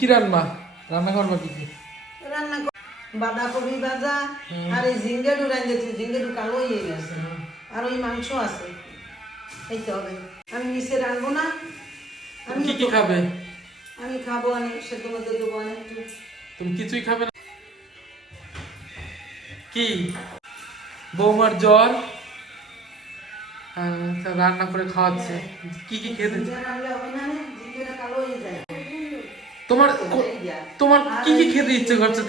কি রান্না রান্না করবা কি রান্না বাঁধাকপি ভাজা আর এই ঝিঙ্গেরু রাঁধেছি, ঝিঙ্গেরু কালো হয়ে গেছে আর ওই মাংস আছে, খাইতে হবে। আমি নিচে রাখবো না, আমি কি খাবে? আমি খাবো, অনেক সে তোমাদের দেবো অনেক। তুমি কিছুই খাবে না? কি বৌমার জ্বর, রান্না করে খাওয়াচ্ছে। কি খেতে? কালো হয়ে যায়। তোমার তোমার কি খেতে ইচ্ছে করছে?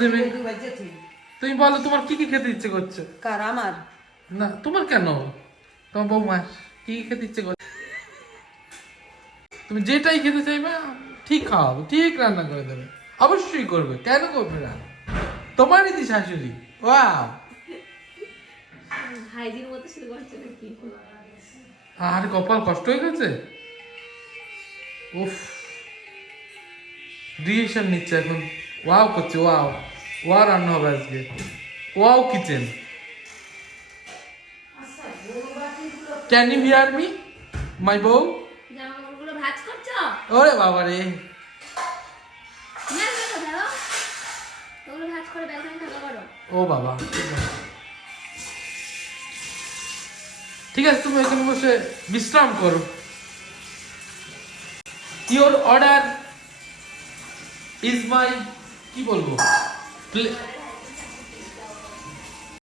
তুমি বলো তোমার কি খেতে ইচ্ছে করছে? কার? আমার না, তোমার কেন? তোমার বৌমার কি খেতে ইচ্ছে করছে? তুমি যেটাই খেতে চাইবে ঠিক খাওয়াবো, ঠিক রান্না করে দেবে, অবশ্যই করবে। কেন করবে না? তোমারই দি শাশুড়ি। ওয়াও, হাইজিন মতো শুরু করছে নাকি? আর কপাল কষ্ট হয়ে গেছে। উফ, ডিসিশন নিচ্ছে এখন। ওয়াও করছে, ওয়াও ওয়াও রান্না হবে আজকে। Wow kitchen. Can you hear me my বউ? জামা কাপড়গুলো ভাঁজ করছো? ওরে বাবা রে, না না ধরো, ওগুলো ভাঁজ করে ব্যালকনি থাকা করো। ও বাবা, ঠিক আছে তুমি এখানে বসে বিশ্রাম করো। ইওর অর্ডার ইজ মাই, কি বলবো,